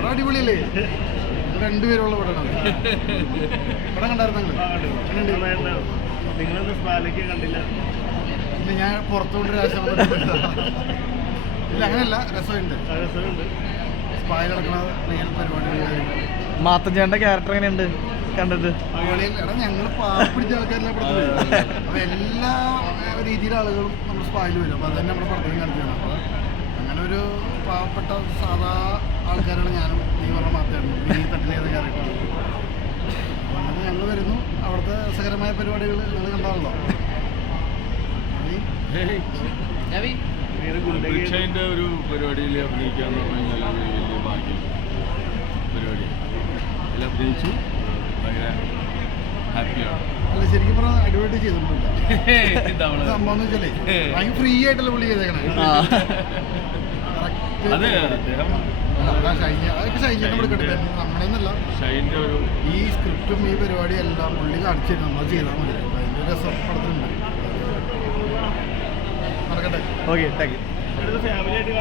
പടം അടിപൊളിയല്ലേ? രണ്ടുപേരുള്ള പടമാണ്. പടം കണ്ടായിരുന്നു ഇല്ല, ഞാൻ പുറത്തുകൊണ്ട് രാശം ഇല്ല, അങ്ങനെയല്ല, രസമുണ്ട്. സ്പായിൽ നടക്കണ റിയൽ പരിപാടികൾ. മാത്തഞ്ചേട്ടൻ്റെ ക്യാരക്ടർ എങ്ങനെയുണ്ട് കണ്ടിട്ട്? എടാ, ഞങ്ങൾ പാപ്പിടിച്ച ആൾക്കാരെല്ലാം പടത്തിൽ അപ്പോൾ എല്ലാ രീതിയിലെ ആളുകളും നമ്മൾ സ്പായിൽ വരും. അപ്പോൾ അതന്നെ നമ്മുടെ പടത്തിലും കാണിച്ചാണ്. അപ്പോൾ അങ്ങനെ ഒരു പാവപ്പെട്ട സാധാ ആൾക്കാരാണ് ഞാനും നീ പറഞ്ഞ മാത്തേണ്ടത്, ഈ തട്ടിലേത് ക്യാരക്ടർ. അപ്പോൾ അങ്ങനെ ഞങ്ങൾ വരുന്നു. അവിടുത്തെ രസകരമായ പരിപാടികൾ നിങ്ങൾ കണ്ടാണല്ലോ. ഭിക്ഷേൻ്റെ ഒരു പരിപാടിയിൽ അഭിനയിക്കുക എന്ന് പറഞ്ഞു കഴിഞ്ഞാൽ വലിയ ഭാഗ്യം പരിപാടിയാണ്. അതിൽ അഭിനയിച്ചു, ഭയങ്കര ഹാപ്പിയാണ്. അല്ല, ശരിക്കും പറഞ്ഞാൽ അടിപൊളി ചെയ്തിട്ടില്ല. സംഭവം എന്ന് വെച്ചാലേ ഭയങ്കര ഫ്രീ ആയിട്ടുള്ള പുള്ളി ചെയ്തേക്കണേ. അതെ, അദ്ദേഹം അതൊക്കെ ഷൈൻ്റെ കൊടുക്കട്ടെ, നമ്മുടെ ഒന്നല്ല. ഷൈൻ്റെ ഒരു ഈ സ്ക്രിപ്റ്റും ഈ പരിപാടിയും എല്ലാം പുള്ളി കാണിച്ചു തരും, നമ്മൾ ചെയ്താൽ മതി. അതിൻ്റെ രസം പടത്തിലുണ്ട്. നടക്കട്ടെ. Okay, thank you. ഫാമിലി ആയിട്ട്